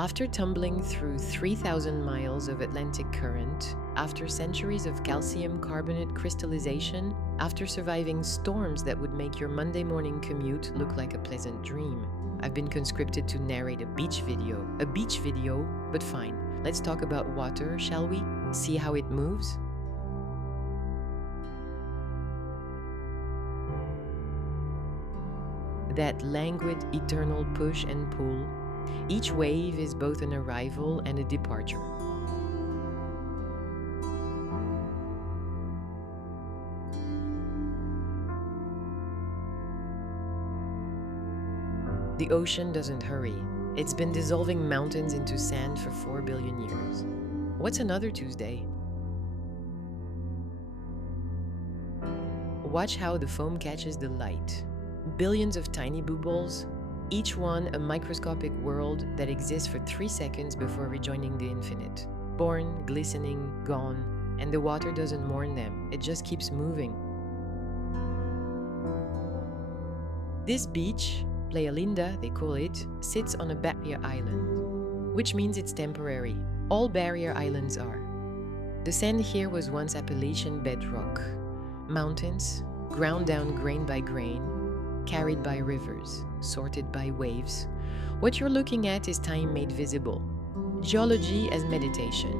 After tumbling through 3,000 miles of Atlantic current, after centuries of calcium carbonate crystallization, after surviving storms that would make your Monday morning commute look like a pleasant dream, I've been conscripted to narrate a beach video. A beach video, but fine. Let's talk about water, shall we? See how it moves? That languid, eternal push and pull. Each wave is both an arrival and a departure. The ocean doesn't hurry. It's been dissolving mountains into sand for 4 billion years. What's another Tuesday? Watch how the foam catches the light. Billions of tiny bubbles, each one a microscopic world that exists for 3 seconds before rejoining the infinite. Born, glistening, gone, and the water doesn't mourn them, it just keeps moving. This beach, Playalinda, they call it, sits on a barrier island, which means it's temporary. All barrier islands are. The sand here was once Appalachian bedrock. Mountains, ground down grain by grain, carried by rivers, sorted by waves. What you're looking at is time made visible. Geology as meditation.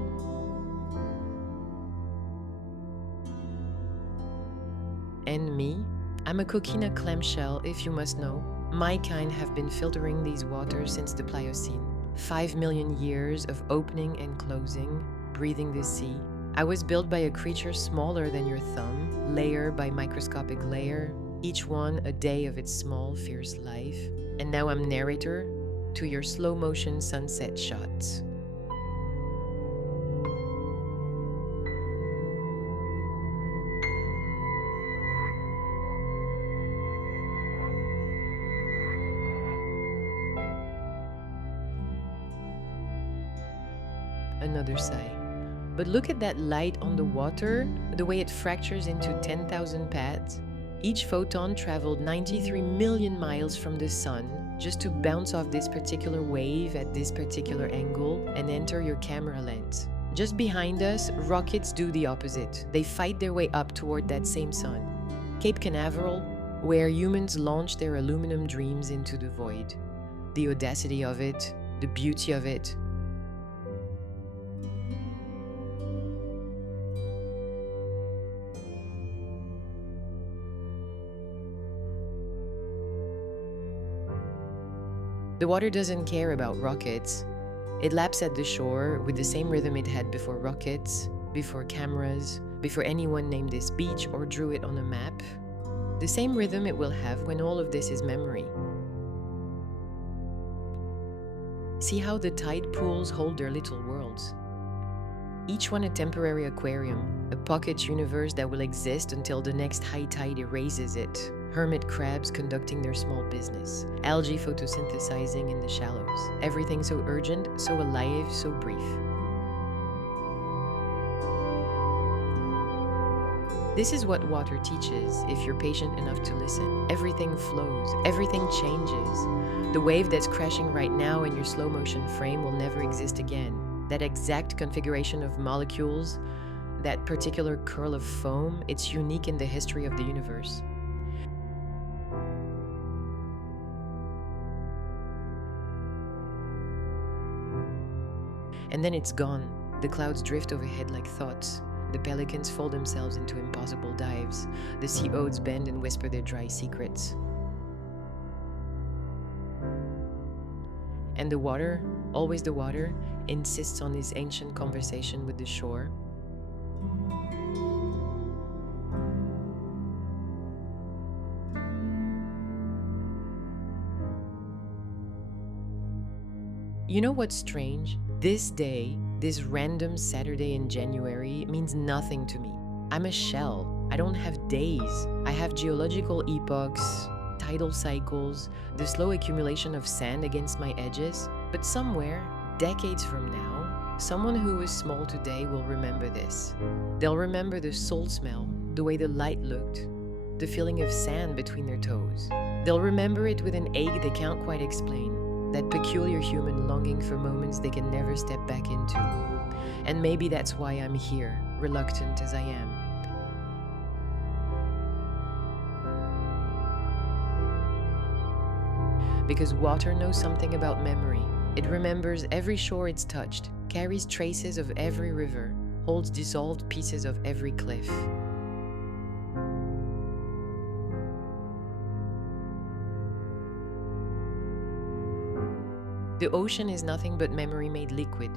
And me? I'm a coquina clamshell, if you must know. My kind have been filtering these waters since the Pliocene. 5 million years of opening and closing, breathing the sea. I was built by a creature smaller than your thumb, layer by microscopic layer, each one a day of its small, fierce life. And now I'm narrator to your slow-motion sunset shots. Another sigh. But look at that light on the water, the way it fractures into 10,000 paths. Each photon traveled 93 million miles from the sun just to bounce off this particular wave at this particular angle and enter your camera lens. Just behind us, rockets do the opposite. They fight their way up toward that same sun. Cape Canaveral, where humans launch their aluminum dreams into the void. The audacity of it, the beauty of it. The water doesn't care about rockets. It laps at the shore with the same rhythm it had before rockets, before cameras, before anyone named this beach or drew it on a map. The same rhythm it will have when all of this is memory. See how the tide pools hold their little worlds. Each one a temporary aquarium, a pocket universe that will exist until the next high tide erases it. Hermit crabs conducting their small business. Algae photosynthesizing in the shallows. Everything so urgent, so alive, so brief. This is what water teaches if you're patient enough to listen. Everything flows, everything changes. The wave that's crashing right now in your slow motion frame will never exist again. That exact configuration of molecules, that particular curl of foam, it's unique in the history of the universe. And then it's gone. The clouds drift overhead like thoughts. The pelicans fold themselves into impossible dives. The sea oats bend and whisper their dry secrets. And the water, always the water, insists on his ancient conversation with the shore. You know what's strange? This day, this random Saturday in January, means nothing to me. I'm a shell. I don't have days. I have geological epochs, tidal cycles, the slow accumulation of sand against my edges. But somewhere, decades from now, someone who was small today will remember this. They'll remember the salt smell, the way the light looked, the feeling of sand between their toes. They'll remember it with an ache they can't quite explain. that peculiar human longing for moments they can never step back into. And maybe that's why I'm here, reluctant as I am. Because water knows something about memory. It remembers every shore it's touched, carries traces of every river, holds dissolved pieces of every cliff. The ocean is nothing but memory made liquid.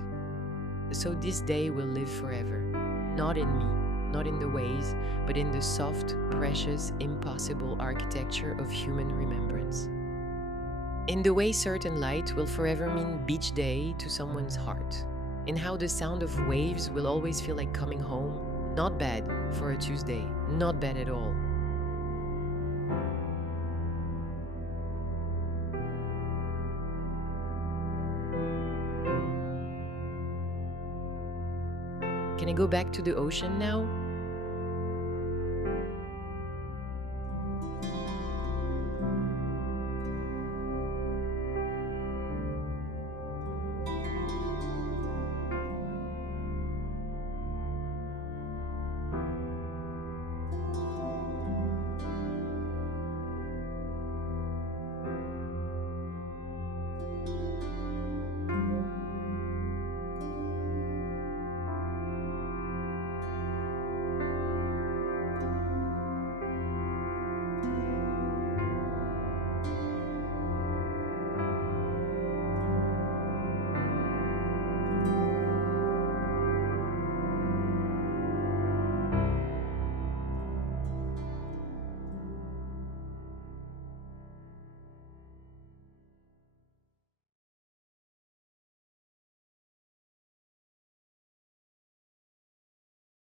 So this day will live forever, not in me, not in the waves, but in the soft, precious, impossible architecture of human remembrance. In the way certain light will forever mean beach day to someone's heart. In how the sound of waves will always feel like coming home. Not bad for a Tuesday, not bad at all. Can I go back to the ocean now?